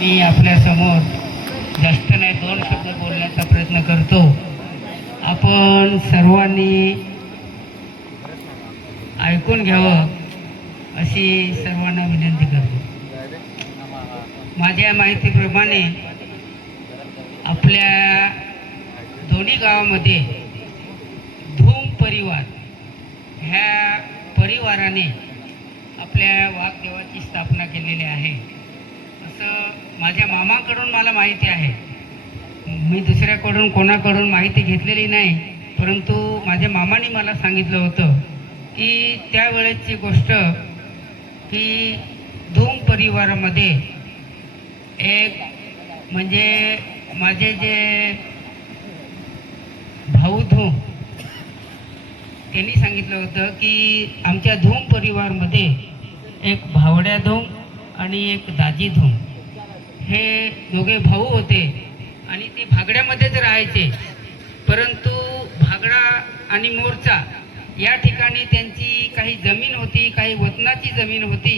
मी आपल्यासमोर जास्त नाही दोन शब्द बोलण्याचा प्रयत्न करतो. आपण सर्वांनी ऐकून घ्यावं अशी सर्वांना विनंती करतो. माझ्या माहितीप्रमाणे आपल्या दोन्ही गावामध्ये धूम परिवार ह्या परिवाराने आपल्या वाघदेवाची स्थापना केलेली आहे. असं माझ्या मामाकडून मला माहिती आहे. मी दुसऱ्याकडून कोणाकडून माहिती घेतलेली नाही परंतु माझ्या मामाने मला सांगितलं होतं की त्यावेळेसची गोष्ट की धूम परिवारामध्ये एक म्हणजे माझे जे भाऊ धूम त्यांनी सांगितलं होतं की आमच्या धूम परिवारमध्ये एक भावड्या धूम आणि एक दाजी धूम. हे दोघे भाऊ होते आणि ते भागड्यामध्येच राहायचे. परंतु भागडा आणि मोर्चा या ठिकाणी त्यांची काही जमीन होती काही वतनाची जमीन होती.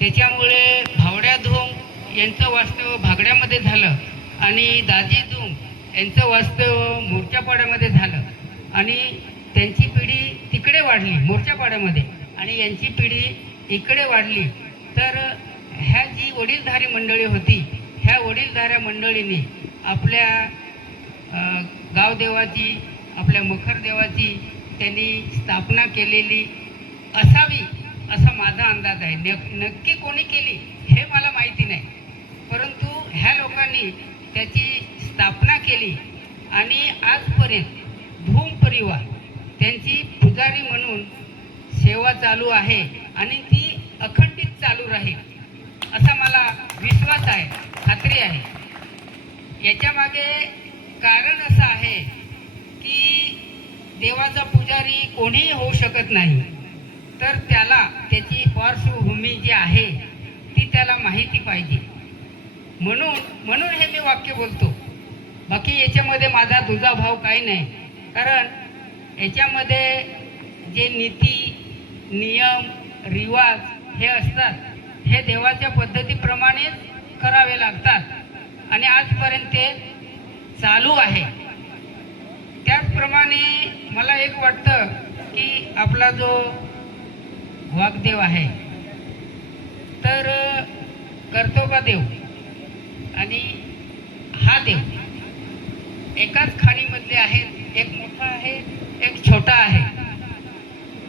त्याच्यामुळे भावड्या धूम यांचं वास्तव भागड्यामध्ये झालं आणि दाजी धूम यांचं वास्तव मोर्चापाड्यामध्ये झालं. आणि त्यांची पिढी तिकडे वाढली मोर्चापाड्यामध्ये. आणि यांची पिढी इकडे वाढली. तर ह्या जी वडीलधारी मंडळी होती ह्या वडीलधाऱ्या मंडळींनी आपल्या गावदेवाची आपल्या मखरदेवाची त्यांनी स्थापना केलेली असावी असा माझा अंदाज आहे. नक नक्की कोणी केली हे मला माहिती नाही. परंतु ह्या लोकांनी त्याची स्थापना केली आणि आजपर्यंत धूम परिवार त्यांची पुजारी म्हणून सेवा चालू आहे आणि ती अखंडित चालू राहील असा मला विश्वास आहे. खात्री आहे. याच्या मागे कारण असं आहे की देवाचा पुजारी कोणीही होऊ शकत नाही. तर त्याला त्याची पार्श्वभूमी जी आहे ती त्याला माहिती पाहिजे. म्हणून म्हणून हे मी वाक्य बोलतो. बाकी याच्यामध्ये माझा दुजा भाव काही नाही. कारण याच्यामध्ये जे नीती नियम रिवाज हे असतात हे देवाच्या पद्धतीप्रमाणेच करावे लागतात. आणि आजपर्यंत ते चालू आहे. त्याचप्रमाणे मला एक वाटतं की आपला जो वाघदेव आहे तर कर्तोबा देव आणि हा देव एकाच खाणीमधले आहेत. एक मोठा आहे एक छोटा आहे.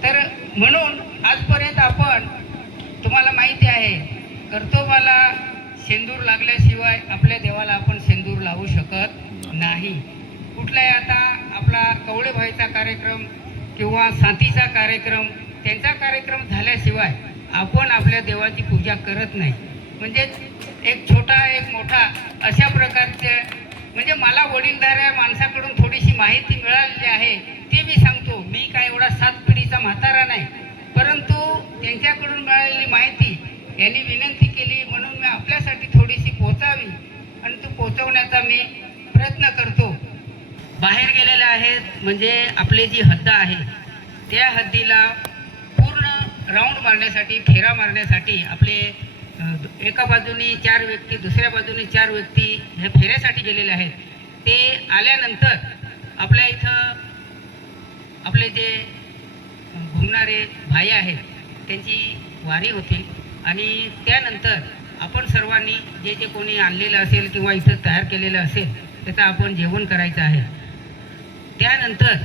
तर म्हणून आजपर्यंत आपण तुम्हाला माहिती आहे कर्तोबाला शेंदूर लागल्याशिवाय आपल्या देवाला आपण शेंदूर लावू शकत नाही. कुठलाही आता आपला कवळेभाईचा कार्यक्रम किंवा साथीचा कार्यक्रम त्यांचा कार्यक्रम झाल्याशिवाय आपण आपल्या देवाची पूजा करत नाही. म्हणजे एक छोटा एक मोठा अशा प्रकारचे म्हणजे मला वडीलधाऱ्या माणसाकडून थोडीशी माहिती मिळालेली आहे ते मी सांगतो. मी काय एवढा सात पिढीचा म्हातारा नाही. परंतु त्यांच्याकडून मिळालेली माहिती यांनी विनंती केली तुझ्यासाठी थोडीशी पोचावी आणि तू पोचवण्याचा मी प्रयत्न करतो. बाहेर गेलेले आहेत म्हणजे आपली जी हद्द आहे त्या हद्दीला पूर्ण राऊंड मारण्यासाठी फेरा मारण्यासाठी आपले एका बाजूनी चार व्यक्ती दुसऱ्या बाजूने चार व्यक्ती हे फेऱ्यासाठी गेलेले आहेत. ते आल्यानंतर आपल्या इथं आपले जे घुमणारे भाई आहेत त्यांची वारी होती आणि त्यानंतर आपण सर्वांनी जे जे कोणी आणलेलं असेल किंवा इथं तयार केलेलं असेल त्याचं आपण जेवण करायचं आहे. त्यानंतर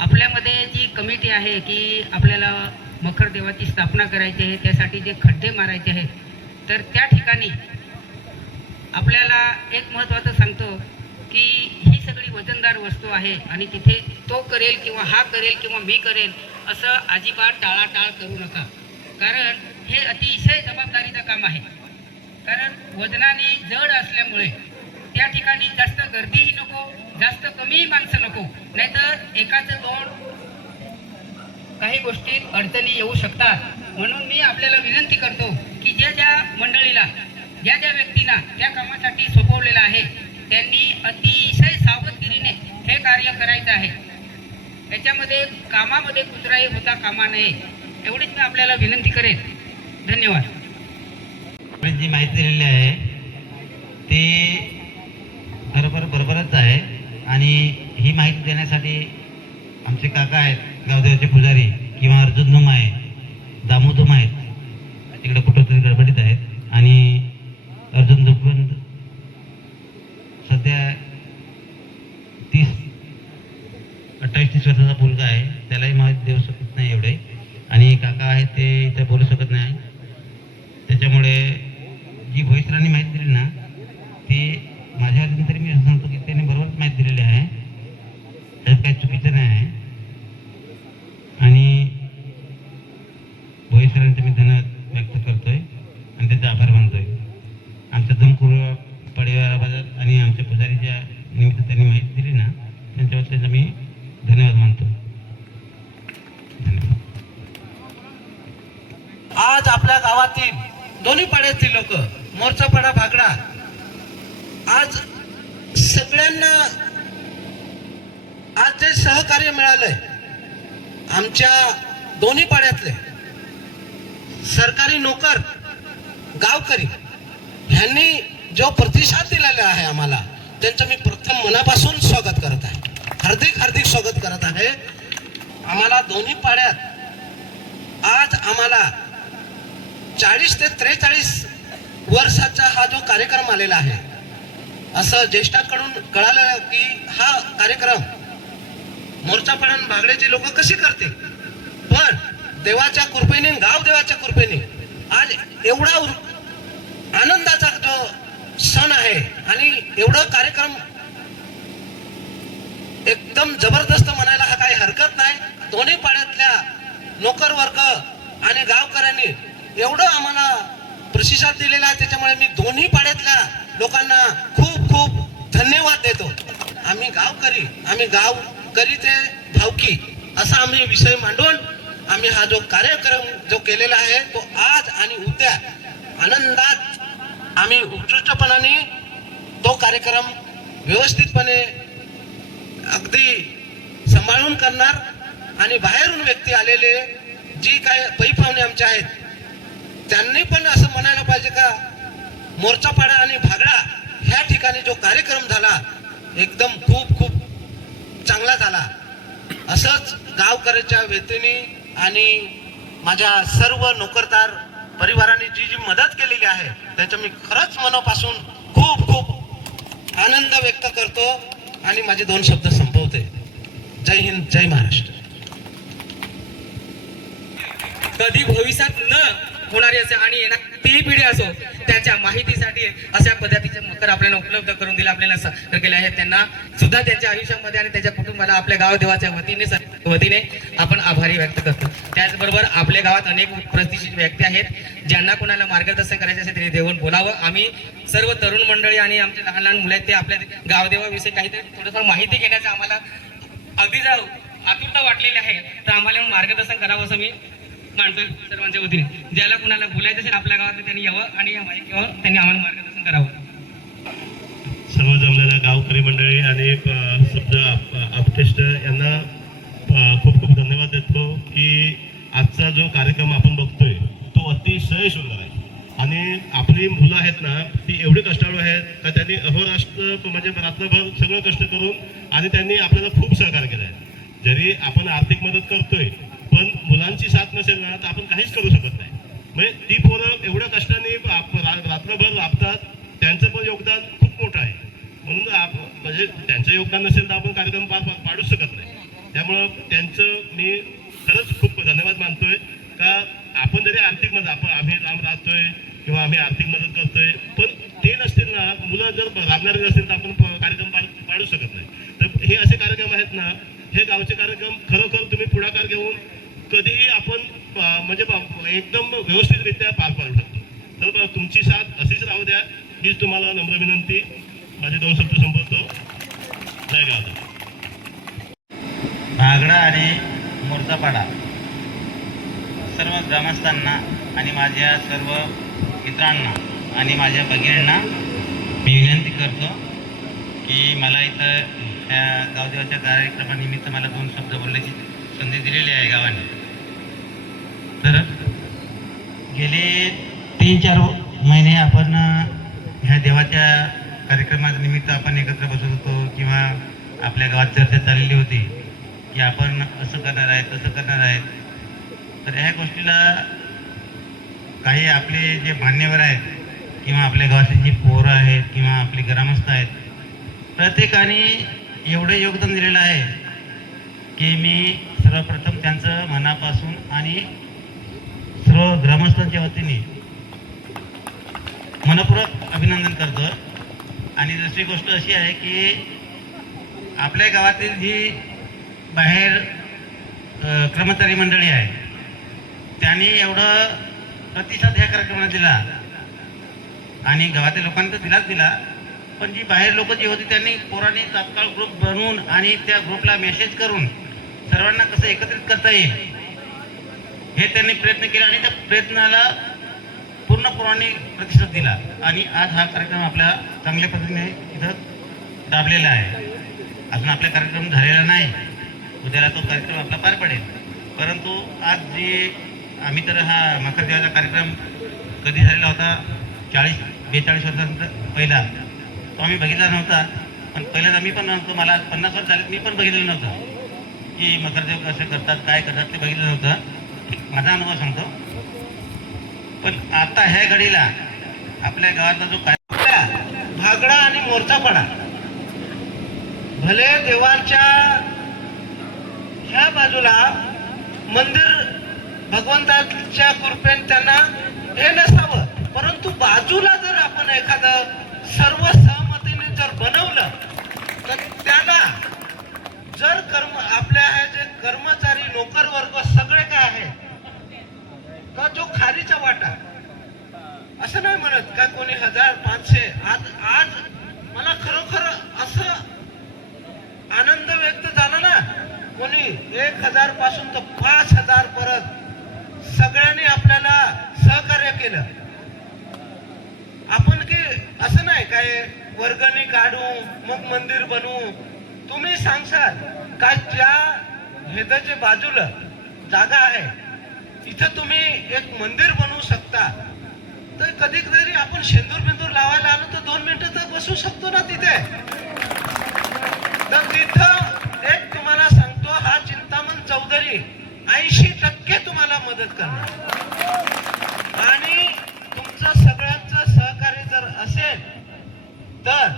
आपल्यामध्ये जी कमिटी आहे की आपल्याला मखर देवाची स्थापना करायची आहे त्यासाठी जे खड्डे मारायचे आहेत तर त्या ठिकाणी आपल्याला एक महत्त्वाचं सांगतो की ही सगळी वजनदार वस्तू आहे आणि तिथे तो करेल किंवा हा करेल किंवा मी करेल असं अजिबात टाळाटाळ करू नका. कारण हे अतिशय जबाबदारीचं काम आहे. कारण वजनाने जड असल्यामुळे त्या ठिकाणी जास्त गर्दीही नको जास्त कमीही माणसं नको नाहीतर एकाच दोन काही गोष्टीत अडचणी येऊ शकतात. म्हणून मी आपल्याला विनंती करतो की ज्या ज्या मंडळीला ज्या ज्या व्यक्तींना या कामासाठी सोपवलेलं आहे त्यांनी अतिशय सावधगिरीने हे कार्य करायचं आहे. याच्यामध्ये कामामध्ये कुचराई होता कामा नये एवढीच मी आपल्याला विनंती करेन. धन्यवाद. जी माहिती दिलेली आहे ती बरोबर बरोबरच आहे. आणि ही माहिती देण्यासाठी आमचे काका आहेत गावदेवाचे पुजारी किंवा अर्जुन धुम आहे दामू धूम आहेत तिकडे कुठंतरी गडबडीत आहेत. आणि अर्जुन धुमकंद सध्या तीस अठ्ठावीस तीस वर्षाचा मुलगा आहे त्यालाही माहिती देऊ शकत नाही एवढे. आणि काका आहेत ते इथं बोलू शकत नाही. असल्याचं मी धन्यवाद मानतो. धन्यवाद. आज आपल्या गावातील दोन्ही पाड्यातील लोक मोर्चा पाडा भागडा आज सगळ्यांना आज जे सहकार्य मिळालंय आमच्या दोन्ही पाड्यातले सरकारी नोकर गावकरी ह्यांनी जो प्रतिसाद दिलेला आहे आम्हाला त्यांचं मी प्रथम मनापासून स्वागत करत आहे. हार्दिक हार्दिक स्वागत करत आहे. आम्हाला दोन्ही पाड्यात आज आम्हाला चाळीस ते त्रेचाळीस वर्षाचा हा जो कार्यक्रम आलेला आहे असं ज्येष्ठांकडून कळालं की हा कार्यक्रम मोर्चा पडण भागड्याचे लोक कशी करतील? पण देवाच्या कृपेने गाव देवाच्या कृपेने आज एवढा आनंदाचा जो सण आहे आणि एवढं कार्यक्रम एकदम जबरदस्त म्हणायला हा काही हरकत नाही. दोन्ही पाड्यातल्या नोकर वर्ग आणि गावकऱ्यांनी एवढं आम्हाला प्रतिसाद दिलेला आहे. त्याच्यामुळे मी दोन्ही पाड्यातल्या लोकांना खूप खूप धन्यवाद देतो. आम्ही गावकरी आम्ही गावकरी ते भावकी असा आम्ही विषय मांडून आम्ही हा जो कार्यक्रम जो केलेला आहे तो आज आणि उद्या आनंदात आम्ही उत्कृष्टपणाने तो कार्यक्रम व्यवस्थितपणे अगदी सांभाळून करणार आणि बाहेरून व्यक्ती आलेले जी काय पै पाहुणे आमचे आहेत त्यांनी पण असं म्हणायला पाहिजे का मोर्चापाडा आणि भागडा ह्या ठिकाणी जो कार्यक्रम झाला एकदम खूप खूप चांगला झाला. असंच गावकऱ्याच्या वतीने आणि माझ्या सर्व नोकरदार परिवाराने जी जी मदत केलेली आहे त्याच्या मी खरंच मनापासून खूप खूप आनंद व्यक्त करतो. आणि माझे दोन शब्द संपवते. जय हिंद जय महाराष्ट्र. कधी भविष्यात न होणारी असे आणि येणार ती पिढी असो त्याच्या माहितीसाठी अशा पद्धतीचे मकर आपल्याला उपलब्ध करून दिले आपल्याला सहकार्य केले आहेत. त्यांना सुद्धा त्यांच्या आयुष्यामध्ये आणि त्याच्या कुटुंबाला आपल्या गाव देवाच्या वतीने स- वतीने आपण आभारी व्यक्त करतो. त्याचबरोबर आपल्या गावात अनेक प्रतिष्ठित व्यक्ती आहेत ज्यांना कोणाला मार्गदर्शन करायचे असेल त्यांनी देऊन बोलावं. आम्ही सर्व तरुण मंडळी आणि आमचे लहान लहान मुलं आहेत ते आपल्या गावदेवाविषयी काहीतरी थोडंफार माहिती घेण्याचं आम्हाला अगदी जर आतुरता वाटलेली आहे तर आम्हाला मार्गदर्शन करावं असं मी मांडतोय सर्वांच्या वतीने. ज्याला कुणाला बोलायचं असेल आपल्या गावात त्यांनी यावं आणि या माहितीवर त्यांनी आम्हाला मार्गदर्शन करावं. सर्व जमलेल्या गावकरी मंडळी आणि शब्द यांना खूप खूप धन्यवाद देतो की आजचा जो कार्यक्रम आपण बघतोय तो अतिशय सुंदर आहे. आणि आपली मुलं आहेत ना ती एवढी कष्टाळू आहेत का त्यांनी अहोराष्ट्र म्हणजे रात्रभर सगळं कष्ट करून आणि त्यांनी आपल्याला खूप सहकार्य केलं आहे जरी आपण आर्थिक मदत करतोय पण मुलांची साथ नसेल ना तर आपण काहीच करू शकत नाही. म्हणजे ती पोरं एवढ्या कष्टाने आप- रा- रात्रभर राबतात त्यांचं पण योगदान खूप मोठं आहे. म्हणून आप म्हणजे त्यांचं योगदान नसेल तर आपण कार्यक्रम पार पाडू पाडूच शकत नाही. त्यामुळं त्यांचं मी खरंच खूप धन्यवाद मानतोय. का आपण जरी आर्थिक मदत आपण आम्ही लांब राहतोय किंवा आम्ही आर्थिक मदत करतोय पण ते नसतील ना मुलं जर राबणारे नसतील तर आपण कार्यक्रम पार पाडू शकत नाही. तर हे असे कार्यक्रम आहेत ना हे गावचे कार्यक्रम खरोखर तुम्ही पुढाकार घेऊन कधीही आपण म्हणजे एकदम व्यवस्थितरित्या पार पाडू शकतो. तर तुमची साथ अशीच राहू द्या. हीच तुम्हाला नम्र विनंती. माझे दोन शब्द संपवतो. जय गाव भागडा आणि मोर्चापाडा सर्व ग्रामस्थांना आणि माझ्या सर्व मित्रांना आणि माझ्या भगिनींना मी विनंती करतो की मला इथं ह्या गावदेवाच्या कार्यक्रमानिमित्त मला दोन शब्द बोलण्याची संधी दिलेली आहे गावाने. तर गेले तीन चार महिने आपण ह्या देवाच्या कार्यक्रमाच्या निमित्त आपण एकत्र बसत होतो किंवा आपल्या गावात चर्चा चाललेली होती की आपण असं करणार आहे तसं करणार आहे. तर ह्या गोष्टीला काही आपले जे मान्यवर आहेत किंवा आपल्या गावातली जी पोरं आहेत किंवा आपली ग्रामस्थ आहेत प्रत्येकाने एवढं योगदान दिलेलं आहे की मी सर्वप्रथम त्यांचं मनापासून आणि सर्व ग्रामस्थांच्या वतीने मनपूर्वक अभिनंदन करतो. आणि दुसरी गोष्ट अशी आहे की आपल्या गावातील जी बाहेर कर्मचारी मंडळी आहे त्यांनी एवढं प्रतिसाद ह्या कार्यक्रमाला दिला. आणि गावातील लोकांनी तर दिलाच दिला. पण जी बाहेर लोक जी होती त्यांनी पोरांनी तात्काळ ग्रुप बनवून आणि त्या ग्रुपला मेसेज करून सर्वांना कसं एकत्रित करता येईल हे त्यांनी प्रयत्न केला आणि त्या प्रयत्नाला पूर्ण प्रतिसाद दिला. आणि आज हा कार्यक्रम आपल्या चांगल्या पद्धतीने इथं राबलेला आहे. अजून आपला कार्यक्रम झालेला नाही. उद्याला तो कार्यक्रम आपला पार पडेल. परंतु आज जे आम्ही तर हा मकर देवाचा कार्यक्रम कधी झालेला होता? चाळीस बेचाळीस वर्षानंतर पहिला. तो आम्ही बघितला नव्हता. पण पहिल्यांदा मी पण नव्हतो. मला पन्नास वर्ष झाले मी पण बघितलं नव्हतं. की मकरदेव कसे करतात काय करतात ते बघितलं नव्हतं. माझा अनुभव सांगतो. पण आता ह्या घडीला आपल्या गावातला जो काय भागडा आणि मोर्चापडा भले देवांच्या ह्या बाजूला मंदिर भगवंताच्या कृपेने त्यांना हे नसावं परंतु बाजूला जर आपण एखादं सर्व सहमतीने जर बनवलं तर त्याला जर कर्म आपल्या जे कर्मचारी नोकर वर्ग सगळे काय आहे? का जो खारीचा वाटा? असं नाही म्हणत का कोणी हजार पाचशे? आज आज मला खरोखर असं आनंद व्यक्त झाला ना कोणी एक हजारपासून तर पाच हजार परत सगळ्यांनी आपल्याला सहकार्य केलं. आपण की असं नाही काय वर्गणी काढू मग मंदिर बनवू तुम्ही सांगसाल का ज्या हेदाच्या बाजूला जागा आहे इथं तुम्ही एक मंदिर बनवू शकता. तर कधी कधी आपण शेंदूर बिंदूर लावायला आलो तर दोन मिनिटं तर बसू शकतो ना तिथे. तर तिथं एक तुम्हाला सांगतो हा चिंतामण चौधरी ऐंशी टक्के तुम्हाला मदत करणार. आणि तुमचं सगळ्यांचं सहकार्य जर असेल तर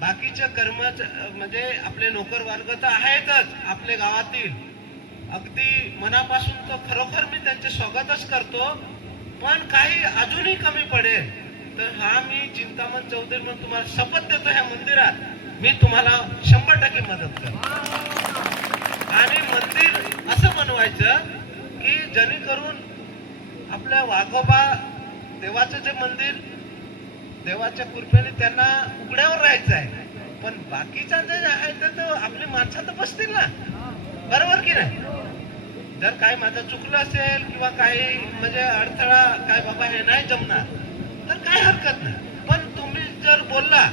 बाकीचे कर्मच म्हणजे आपले नोकर वर्ग तर आहेतच आपले गावातील. अगदी मनापासून तर खरोखर मी त्यांचे स्वागतच करतो पण काही अजूनही कमी पडेल. तर हा मी चिंतामण चौधरी म्हणून तुम्हाला शपथ देतो ह्या मंदिरात. मी तुम्हाला शंभर टक्के मदत करतो. आणि मंदिर असं बनवायचं की जेणेकरून आपल्या वाघोबा देवाचं जे मंदिर देवाच्या कृपेने त्यांना उघड्यावर राहायचं आहे. पण बाकीच्या जे आहे ते तर आपली माणसं तर बसतील ना. बरोबर की नाही? जर काय माझं चुकलं असेल किंवा काही म्हणजे अडथळा काय बाबा हे नाही जमणार तर काय हरकत नाही. पण तुम्ही जर बोलला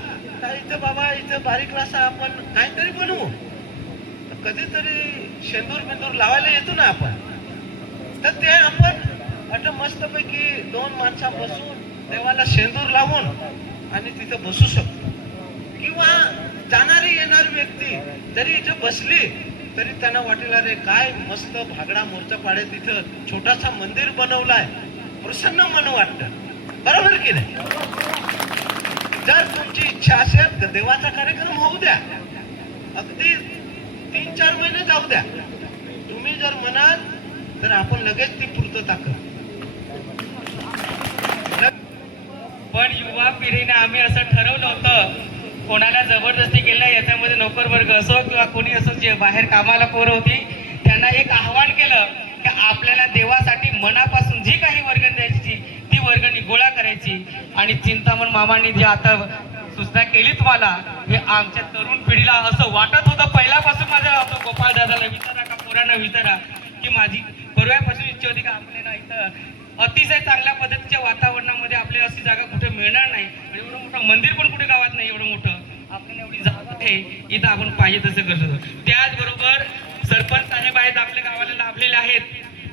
तर इथं बाबा इथं बारीक असा आपण काहीतरी बनवू. कधीतरी शेंदूर बिंदूर लावायला येतो ना आपण. तर ते आपण अट मस्तपैकी दोन माणसा बसून देवाला शेंदूर लावून आणि तिथं बसू शकतो. किंवा जाणारी येणारी व्यक्ती जरी इथे बसली तरी त्यांना वाटेल अरे काय मस्त भागडा मोर्चा पाडे तिथं छोटासा मंदिर बनवलाय. प्रसन्न मन वाटतं. बरोबर की नाही? जर तुमची इच्छा असेल तर देवाचा कार्यक्रम होऊ द्या. अगदी तीन चार महिने जाऊ द्या. तुम्ही जर म्हणाल तर आपण लगेच ती पूर्तता करू. पण युवा पिढीने आम्ही असं ठरवलं होतं कोणाला जबरदस्ती केलं नाही याच्यामध्ये नोकर वर्ग असो किंवा कोणी असो जे बाहेर कामाला पोरं होती त्यांना एक आव्हान केलं की आपल्याला देवासाठी मनापासून जी काही वर्गण द्यायची ती वर्गणी गोळा करायची. आणि चिंतामण मामांनी जी आता सूचना केली तुम्हाला हे आमच्या तरुण पिढीला असं वाटत होतं पहिल्यापासून माझं असं गोपाळ दादाला विचारा का पोरांना विचारा की माझी पूर्व्यापासून इच्छा होती का आपल्याला इथं अतिशय चांगल्या पद्धतीच्या वातावरणामध्ये आपल्याला अशी जागा कुठे मिळणार नाही. आणि एवढं मोठं मंदिर पण कुठे गावात नाही एवढं मोठं. आपल्याला एवढी जागा आहे इथं आपण पाहिजे तसं करतो त्याचबरोबर सरपंच साहेब आहेत आपल्या गावाला लाभलेले आहेत.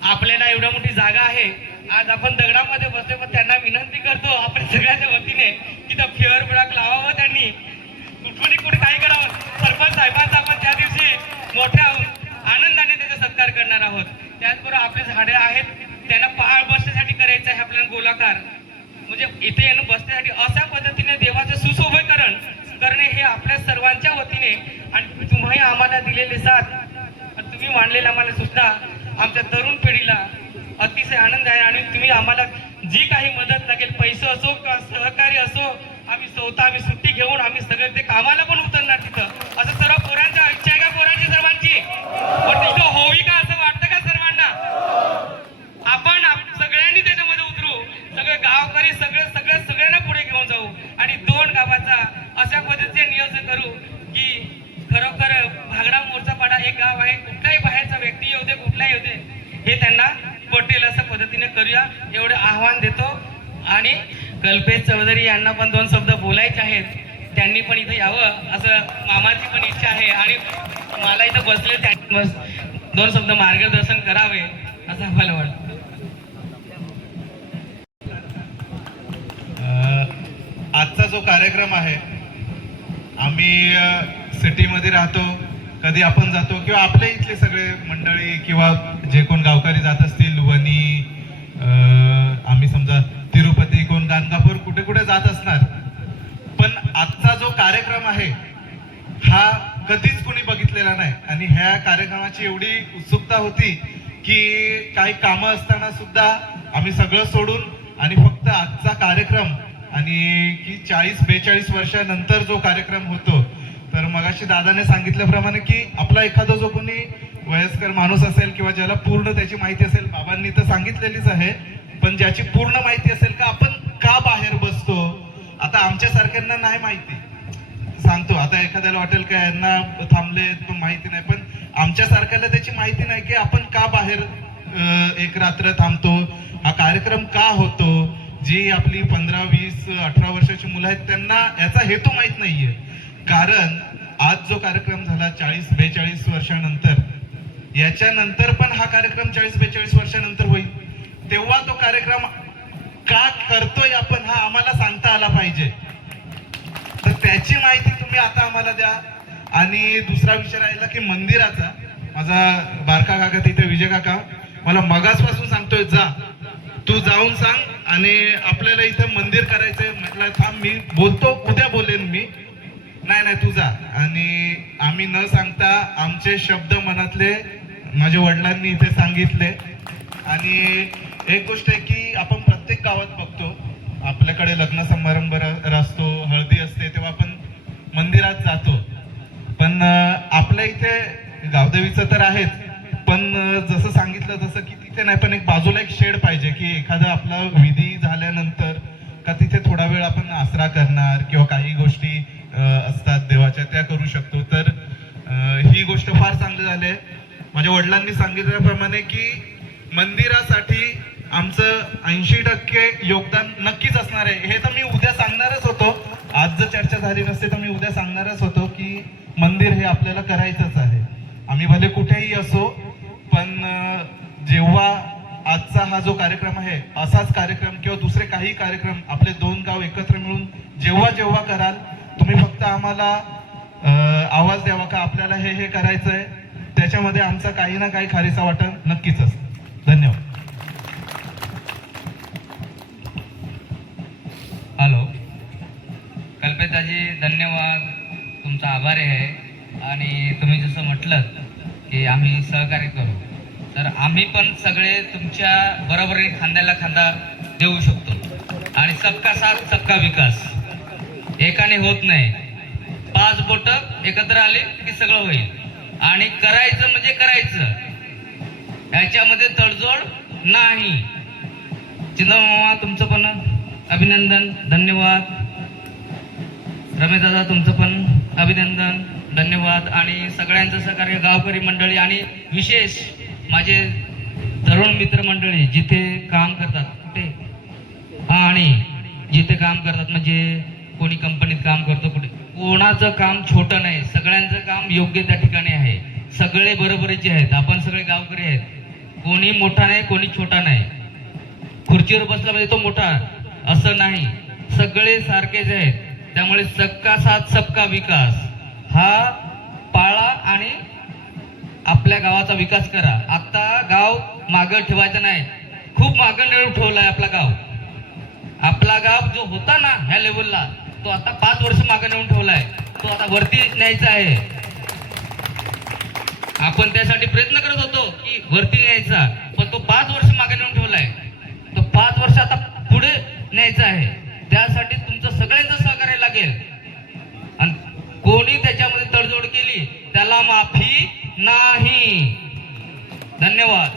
आपल्याला एवढ्या मोठी जागा आहे. आज आपण दगडामध्ये बसले पण त्यांना विनंती करतो आपण सगळ्यांच्या वतीने तिथं फिअर ब्लॉक लावावं त्यांनी. कुठून कुठे काही करावं. सरपंच साहेबांचा आपण त्या दिवशी मोठ्या आनंदाने त्याचा सत्कार करणार आहोत. त्याचबरोबर आपले झाडे आहेत. त्यांना पहाड बसण्यासाठी करायचं आहे आपल्याला गोलाकार. म्हणजे इथे येणं बसण्यासाठी अशा पद्धतीने देवाचं सुशोभीकरण करणे हे आपल्या सर्वांच्या वतीने आणि तुम्ही आम्हाला दिलेले साथ. तुम्ही मांडलेला आम्हाला सुद्धा आमच्या तरुण पिढीला अतिशय आनंद आहे आणि तुम्ही आम्हाला जी काही मदत लागेल पैसे असो किंवा सहकार्य असो आम्ही स्वतः आम्ही सुट्टी घेऊन आम्ही सगळे ते कामाला पण उतरणार तिथं असं सर्व पोरांच्या इच्छा आहे का पोरांची सर्वांची पण तिथं होवी का असं वाटतं का सर्वांना आपण आप- सगळ्यांनी त्याच्यामध्ये उतरू सगळे गावकरी सगळे सगळे सगळ्यांना पुढे घेऊन जाऊ आणि दोन गावाचा अशा पद्धतीचे नियोजन करू की खरोखर भागडा मोर्चा पाडा एक गाव आहे कुठलाही बाहेरचा व्यक्ती येऊ दे कुठलाही येऊ दे हे त्यांना पटेल अशा पद्धतीने करूया एवढे आव्हान देतो आणि कल्पेश चौधरी यांना पण दोन शब्द बोलायचे आहेत त्यांनी पण इथे यावं असं मामाची पण इच्छा आहे आणि मला इथं बसले त्यांनी बस दोन शब्द मार्गदर्शन करावे असं मला वाटतं अ, आजचा जो कार्यक्रम आहे आम्ही सिटीमध्ये राहतो कधी आपण जातो किंवा आपल्या इथले सगळे मंडळी किंवा जे कोण गावकरी जात असतील वनी आम्ही समजा तिरुपती कोण गाणगापूर कुठे कुठे जात असणार. पण आजचा जो कार्यक्रम आहे हा कधीच कोणी बघितलेला नाही. आणि ह्या कार्यक्रमाची एवढी उत्सुकता होती की काही कामं असताना सुद्धा आम्ही सगळं सोडून आणि फक्त आजचा कार्यक्रम आणि की चाळीस बेचाळीस वर्षानंतर जो कार्यक्रम होतो तर मगाशी दादाने सांगितल्याप्रमाणे की आपला एखादा जो कोणी वयस्कर माणूस असेल किंवा ज्याला पूर्ण त्याची माहिती असेल बाबांनी तर सांगितलेलीच आहे पण ज्याची पूर्ण माहिती असेल का आपण का बाहेर बसतो? आता आमच्यासारख्यांना नाही माहिती. सांगतो आता एखाद्याला वाटेल का यांना थांबले पण माहिती नाही पण आमच्यासारख्याला त्याची माहिती नाही की आपण का बाहेर एक रात्र थांबतो हा कार्यक्रम का होतो? जी आपली पंधरा वीस अठरा वर्षाची मुलं आहेत त्यांना याचा हेतू माहीत नाहीये. कारण आज जो कार्यक्रम झाला चाळीस बेचाळीस वर्षानंतर याच्यानंतर पण हा कार्यक्रम चाळीस बेचाळीस वर्षानंतर होईल. तेव्हा तो कार्यक्रम का करतोय आपण हा आम्हाला सांगता आला पाहिजे. तर त्याची माहिती तुम्ही आता आम्हाला द्या. आणि दुसरा विषय राहिला की मंदिराचा. माझा बारका काका तिथे विजय काका मला मगासपासून सांगतोय जा. तू जाऊन सांग आणि आपल्याला इथं मंदिर करायचंय. म्हटलं थांब मी बोलतो. उद्या बोलेन मी. नाही नाही तुझा आणि आम्ही न सांगता आमचे शब्द मनातले माझ्या वडिलांनी इथे सांगितले. आणि एक गोष्ट आहे की आपण प्रत्येक गावात बघतो. आपल्याकडे लग्न समारंभ र- असतो हळदी असते तेव्हा आपण मंदिरात जातो. पण आपल्या इथे गावदेवीचं तर आहेच. पण जसं सांगितलं तसं की तिथे नाही पण एक बाजूला एक शेड पाहिजे की एखादा आपला विधी झाल्यानंतर का तिथे थोडा वेळ आपण आसरा करणार किंवा काही गोष्टी असतात देवाच्या त्या करू शकतो. तर ही गोष्ट फार चांगली झाली आहे. माझ्या वडिलांनी सांगितल्याप्रमाणे की मंदिरासाठी आमचं ऐंशी टक्के योगदान नक्कीच असणार आहे. हे तर मी उद्या सांगणारच होतो. आज जर चर्चा झाली नसते तर मी उद्या सांगणारच होतो की मंदिर हे आपल्याला करायचंच आहे. आम्ही भले कुठेही असो पण जेव्हा आजचा हा जो कार्यक्रम आहे असाच कार्यक्रम किंवा दुसरे काही कार्यक्रम आपले दोन गाव एकत्र मिळून जेव्हा जेव्हा कराल तुम्ही फक्त आम्हाला आवाज द्यावा का? आपल्याला हे हे करायचं आहे त्याच्यामध्ये आमचा काही ना काही खारीचा वाटा नक्कीच असत. धन्यवाद. हॅलो. कल्पेताजी धन्यवाद. तुमचा आभारी आहे. आणि तुम्ही जसं म्हटलं की आम्ही सहकार्य करू. तर आम्ही पण सगळे तुमच्या बरोबरीने खांद्याला खांदा देऊ शकतो. आणि सबका साथ सबका विकास. एकाने होत नाही. पाच बोट एकत्र आले की सगळं होईल. आणि करायचं म्हणजे करायचं. याच्यामध्ये तडजोड नाही. चिंता मामा तुमचं पण अभिनंदन धन्यवाद. रमेश दादा तुमचं पण अभिनंदन धन्यवाद. आणि सगळ्यांचं सहकार्य गावकरी मंडळी आणि विशेष माझे तरुण मित्र मंडळी जिथे काम करतात कुठे? हा आणि जिथे काम करतात म्हणजे कोणी कंपनीत काम करतो कुठे? कोणाचं काम छोटं नाही सगळ्यांचं काम योग्य त्या ठिकाणी आहे. सगळे बरोबरीचे आहेत आपण सगळे गावकरी आहेत. कोणी मोठा नाही कोणी छोटा नाही. खुर्चीवर बसला म्हणजे तो मोठा असं नाही. सगळे सारखेच आहेत. त्यामुळे सबका साथ सबका विकास. गावाचा विकास करा. आता गाव मागं ठेवायचं नाही. खूप मागं नेऊन ठेवलाय आपला गाव. आपला गाव जो होता ना ह्या लेवलला तो आता पाच वर्ष मागे नेऊन ठेवलाय. तो आता वरती न्यायचा आहे. आपण त्यासाठी प्रयत्न करत होतो की वरती न्यायचा पण तो पाच वर्ष मागे नेऊन ठेवलाय. तो पाच वर्ष आता पुढे न्यायचा आहे. त्यासाठी तुमचं सगळ्यांचं सहकार्य लागेल. आणि कोणी त्याच्यामध्ये तडजोड केली त्याला माफी नाही. धन्यवाद.